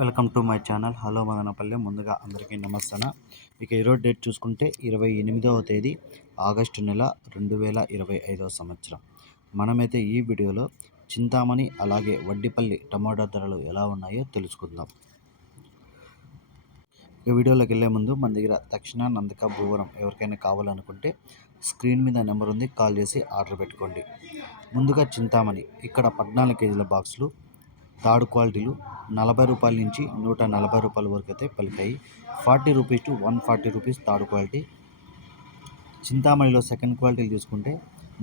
Welcome to my channel. Hello Madanapalle. ముందుగా అందరికీ నమస్తన ఇక ఈరోజు డేట్ చూసుకుంటే ఇరవై ఎనిమిదవ తేదీ ఆగస్టు నెల రెండు వేల ఇరవై ఐదవ సంవత్సరం. మనమైతే ఈ వీడియోలో చింతామణి అలాగే వడ్డిపల్లి టమాటా ధరలు ఎలా ఉన్నాయో తెలుసుకుందాం. ఈ వీడియోలోకి వెళ్ళే ముందు మన దగ్గర తక్షణ నందక భూవరం ఎవరికైనా కావాలనుకుంటే స్క్రీన్ మీద నెంబర్ ఉంది కాల్ చేసి ఆర్డర్ పెట్టుకోండి. ముందుగా చింతామణి. ఇక్కడ పద్నాలుగు కేజీల బాక్సులు థర్డ్ క్వాలిటీలు నలభై రూపాయల నుంచి నూట నలభై రూపాయల వరకు అయితే పలికాయి. Forty rupees to one forty rupees third quality. చింతామణిలో second క్వాలిటీలు తీసుకుంటే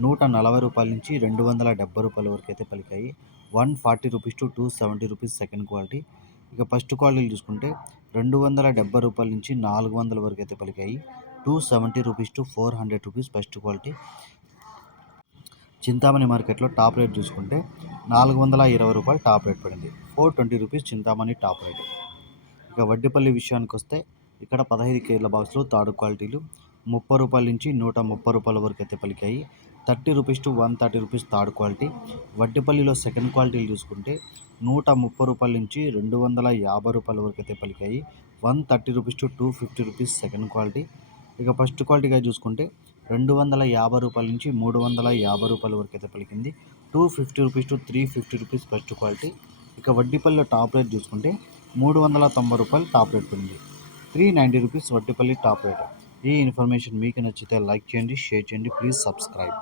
నూట నలభై రూపాయల నుంచి రెండు వందల డెబ్బై రూపాయల వరకు అయితే పలికాయి. One forty rupees to two seventy rupees second quality. ఇక ఫస్ట్ క్వాలిటీలు చూసుకుంటే రెండు వందల డెబ్బై రూపాయల నుంచి నాలుగు వందల వరకు అయితే పలికాయి. Two seventy rupees to four hundred rupees first quality. Chintamani మార్కెట్లో టాప్ రేట్ చూసుకుంటే నాలుగు వందల ఇరవై రూపాయలు టాప్ రేట్ పడింది. Four twenty rupees Chintamani top rate. ఇక వడ్డిపల్లి విషయానికి వస్తే ఇక్కడ పదహైదు కేజీల బాక్స్లు తాడు క్వాలిటీలు ముప్పై రూపాయల నుంచి నూట ముప్పై రూపాయల వరకు అయితే పలికాయి. Thirty rupees to one thirty rupees third quality. వడ్డిపల్లిలో second క్వాలిటీలు చూసుకుంటే నూట ముప్పై రూపాయల నుంచి రెండు వందల యాభై రూపాయల వరకు అయితే పలికాయి. One thirty rupees to two fifty rupees second quality. ఇక ఫస్ట్ క్వాలిటీగా చూసుకుంటే రెండు వందల యాభై రూపాయల నుంచి మూడు వందల యాభై రూపాయల వరకు అయితే పలికింది. Two fifty rupees to three fifty rupees first quality. ఇక వడ్డీపల్లిలో టాప్ రేట్ చూసుకుంటే మూడు వందల తొంభై రూపాయలు టాప్ రేట్ ఉంది three ninety rupees Vaddipalli top rate. ఈ ఇన్ఫర్మేషన్ మీకు నచ్చితే లైక్ చేయండి షేర్ చేయండి ప్లీజ్ సబ్స్క్రైబ్.